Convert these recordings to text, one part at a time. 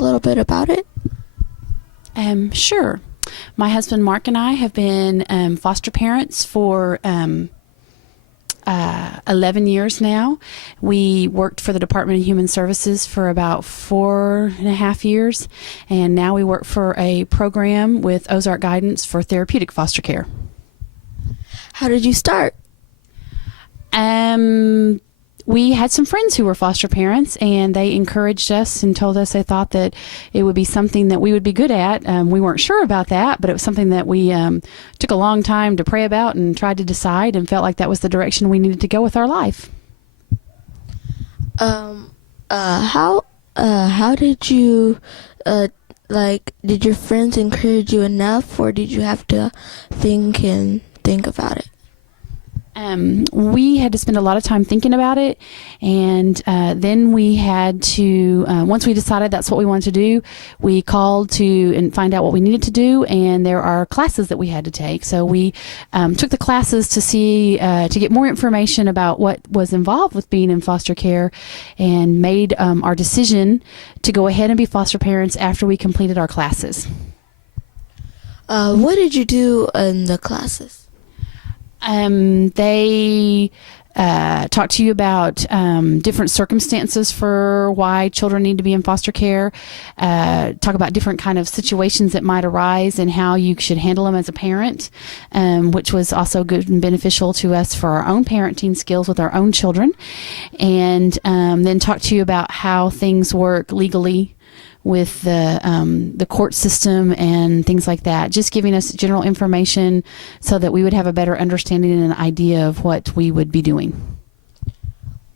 a little bit about it? Sure. My husband Mark and I have been foster parents for 11 years now. We worked for the Department of Human Services for about 4.5 years, and now we work for a program with Ozark Guidance for therapeutic foster care. How did you start? We had some friends who were foster parents, and they encouraged us and told us they thought that it would be something that we would be good at. We weren't sure about that, but it was something that we took a long time to pray about and tried to decide, and felt like that was the direction we needed to go with our life. How did you did your friends encourage you enough, or did you have to think about it? We had to spend a lot of time thinking about it, and then we had to, once we decided that's what we wanted to do, we called to and find out what we needed to do, and there are classes that we had to take. So we took the classes to see, to get more information about what was involved with being in foster care, and made our decision to go ahead and be foster parents after we completed our classes. What did you do in the classes? They talk to you about different circumstances for why children need to be in foster care, talk about different kind of situations that might arise and how you should handle them as a parent, which was also good and beneficial to us for our own parenting skills with our own children, and then talk to you about how things work legally with the court system and things like that, just giving us general information so that we would have a better understanding and an idea of what we would be doing.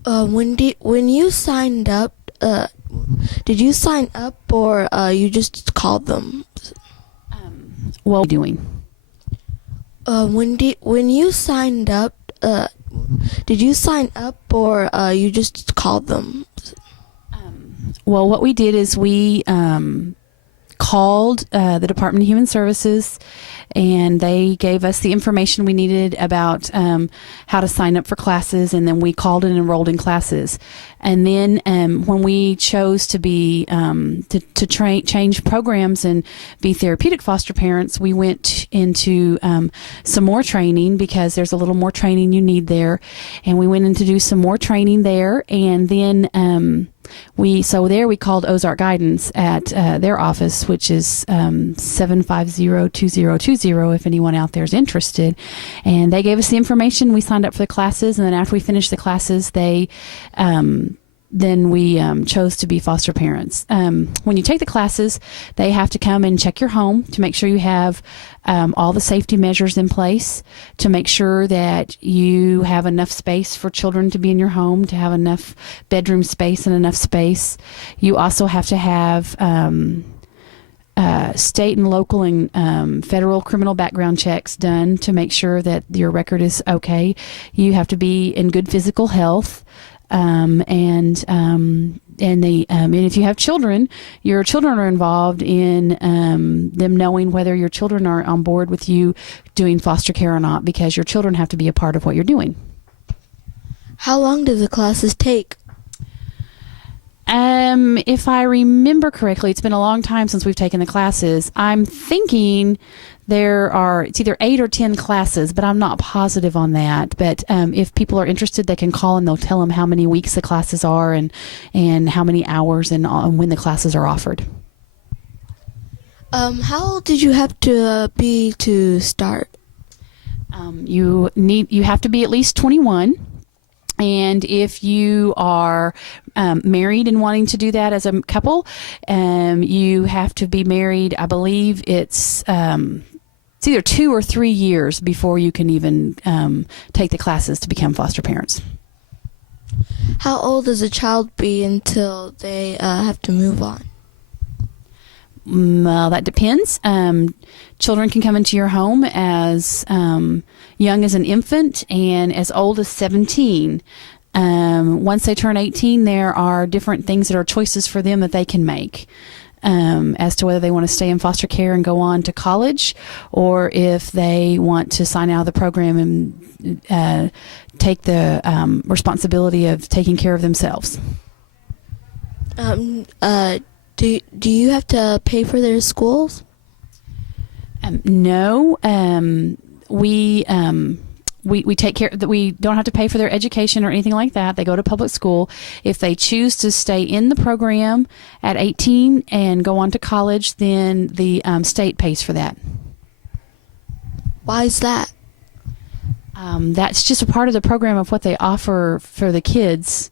When you signed up, did you sign up, or you just called them? Doing. When you signed up, did you sign up, or you just called them? Well, what we did is we called the Department of Human Services, and they gave us the information we needed about how to sign up for classes, and then we called and enrolled in classes. And then when we chose to be change programs and be therapeutic foster parents, we went into some more training, because there's a little more training you need there, and we went in to do some more training there, and then we called Ozark Guidance at their office, which is 750-2020 if anyone out there is interested. And they gave us the information. We signed up for the classes, and then after we finished the classes, we chose to be foster parents. When you take the classes, they have to come and check your home to make sure you have all the safety measures in place, to make sure that you have enough space for children to be in your home, to have enough bedroom space and enough space. You also have to have state and local and federal criminal background checks done to make sure that your record is okay. You have to be in good physical health. And if you have children, your children are involved in them knowing whether your children are on board with you doing foster care or not, because your children have to be a part of what you're doing. How long do the classes take? If I remember correctly, it's been a long time since we've taken the classes. I'm thinking it's either 8 or 10 classes, but I'm not positive on that. But if people are interested, they can call and they'll tell them how many weeks the classes are and how many hours and when the classes are offered. How old did you have to be to start? You have to be at least 21. And if you are married and wanting to do that as a couple, you have to be married. I believe it's either 2 or 3 years before you can even take the classes to become foster parents. How old does a child be until they have to move on? Well, that depends. Children can come into your home as young as an infant and as old as 17. Once they turn 18, there are different things that are choices for them that they can make as to whether they want to stay in foster care and go on to college, or if they want to sign out of the program and take the Do you have to pay for their schools? No, we take care that we don't have to pay for their education or anything like that. They go to public school. If they choose to stay in the program at 18 and go on to college, then the state pays for that. Why is that? That's just a part of the program of what they offer for the kids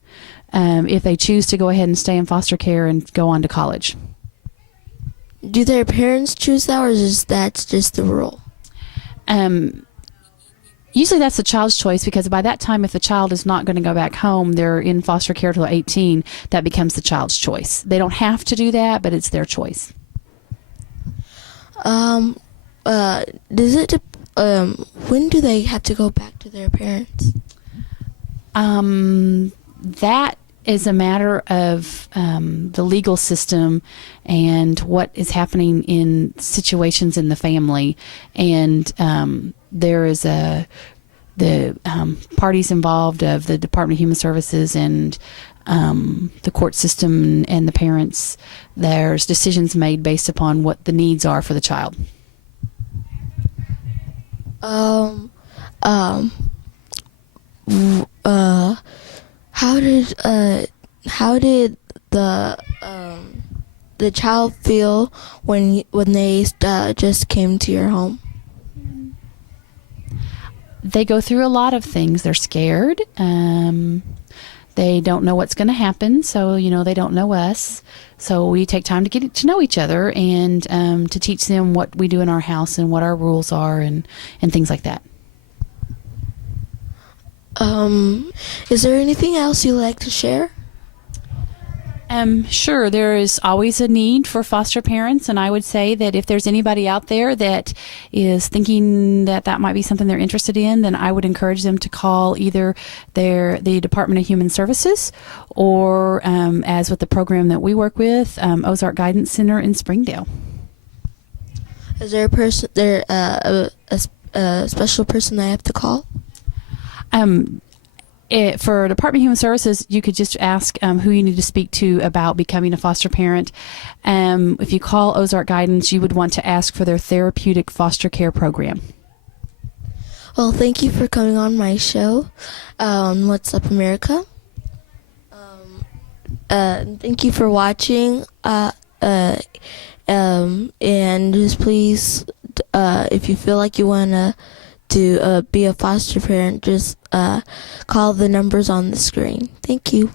if they choose to go ahead and stay in foster care and go on to college. Do their parents choose that, or is that's just the rule? Usually that's the child's choice, because by that time, if the child is not going to go back home, they're in foster care till 18, that becomes the child's choice. They don't have to do that, but it's their choice. Does it when do they have to go back to their parents? That is a matter of the legal system and what is happening in situations in the family. And there is the parties involved of the Department of Human Services and the court system and the parents. There's decisions made based upon what the needs are for the child. How did the child feel when they just came to your home? They go through a lot of things. They're scared. They don't know what's going to happen, so they don't know us. So we take time to get to know each other and to teach them what we do in our house and what our rules are and things like that. Is there anything else you'd like to share? Sure. There is always a need for foster parents, and I would say that if there's anybody out there that is thinking that might be something they're interested in, then I would encourage them to call either the Department of Human Services or, as with the program that we work with, Ozark Guidance Center in Springdale. Is there a special person I have to call? For Department of Human Services, you could just ask who you need to speak to about becoming a foster parent. If you call Ozark Guidance, you would want to ask for their therapeutic foster care program. Well, thank you for coming on my show, What's Up America. Thank you for watching. And just please, if you feel like you want to be a foster parent, just call the numbers on the screen. Thank you.